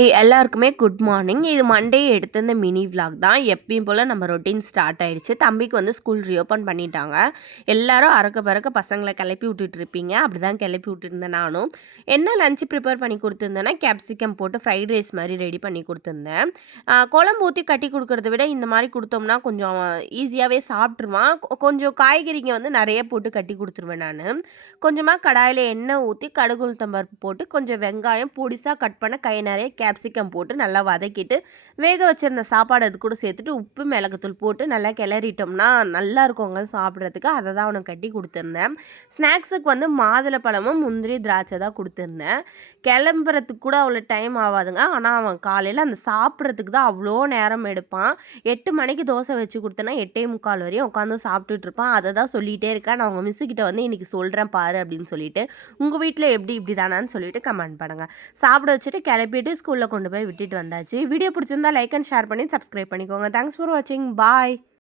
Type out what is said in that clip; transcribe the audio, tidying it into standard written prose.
Hi எல்லாருக்குமே good morning. இது Monday எடுத்த இந்த மினி விலாக் தான். எப்பயும் போல் நம்ம ரொட்டீன் ஸ்டார்ட் ஆகிடுச்சு. தம்பிக்கு வந்து ஸ்கூல் ரீஓப்பன் பண்ணிட்டாங்க. எல்லாரும் அறக்க பறக்க பசங்களை கிளப்பி விட்டுட்டு இருப்பீங்க. அப்படி தான் கிளப்பி விட்டுருந்தேன் நானும். என்ன லஞ்சு ப்ரிப்பேர் பண்ணி கொடுத்துருந்தேன்னா கேப்சிகம் போட்டு ஃப்ரைட் ரைஸ் மாதிரி ரெடி பண்ணி கொடுத்துருந்தேன். குழம்பு ஊற்றி கட்டி கொடுக்குறத விட இந்த மாதிரி கொடுத்தோம்னா கொஞ்சம் ஈஸியாகவே சாப்பிட்ருவான். கொஞ்சம் காய்கறிங்க வந்து நிறைய போட்டு கட்டி கொடுத்துருவேன் நான். கொஞ்சமாக கடாயில் எண்ணெய் ஊற்றி கடுகு உளுத்தம் பருப்பு போட்டு கொஞ்சம் வெங்காயம் பொடிசாக கட் பண்ண கை நிறைய கேப்சிகம் போட்டு நல்லா வதக்கிட்டு வேக வச்சிருந்த சாப்பாடு அது கூட சேர்த்துட்டு உப்பு மிளகுத்தூள் போட்டு நல்லா கிளறிட்டோம்னா நல்லா இருக்குங்க சாப்பிட்றதுக்கு. அதை தான் அவனுக்கு கட்டி கொடுத்துருந்தேன். ஸ்நாக்ஸுக்கு வந்து மாதுளை பழமும் முந்திரி திராட்சை தான் கொடுத்துருந்தேன். கிளம்புறதுக்கு கூட அவ்வளோ டைம் ஆகாதுங்க. ஆனால் அவன் காலையில் அந்த சாப்பிட்றதுக்கு தான் அவ்வளோ நேரம் எடுப்பான். 8 மணிக்கு தோசை வச்சு கொடுத்தேன்னா 8:45 வரையும் உட்காந்து சாப்பிட்டுட்டு இருப்பான். அதை தான் சொல்லிகிட்டே இருக்கேன். நான் உங்கள் மிஸ்ஸுக்கிட்ட வந்து இன்றைக்கி சொல்கிறேன் பாரு அப்படின்னு சொல்லிட்டு. உங்கள் வீட்டில் எப்படி இப்படி தானான்னு சொல்லிட்டு கமெண்ட் பண்ணுங்கள். சாப்பிட வச்சுட்டு கிளப்பிட்டு ஸ்கூலில் கொண்டு போய் விட்டுட்டு வந்தாச்சு. வீடியோ பிடிச்சிருந்தா லைக் அண்ட் ஷேர் பண்ணி சப்ஸ்கிரைப் பண்ணிக்கோங்க. தேங்க்ஸ் ஃபார் வாட்சிங். பாய்.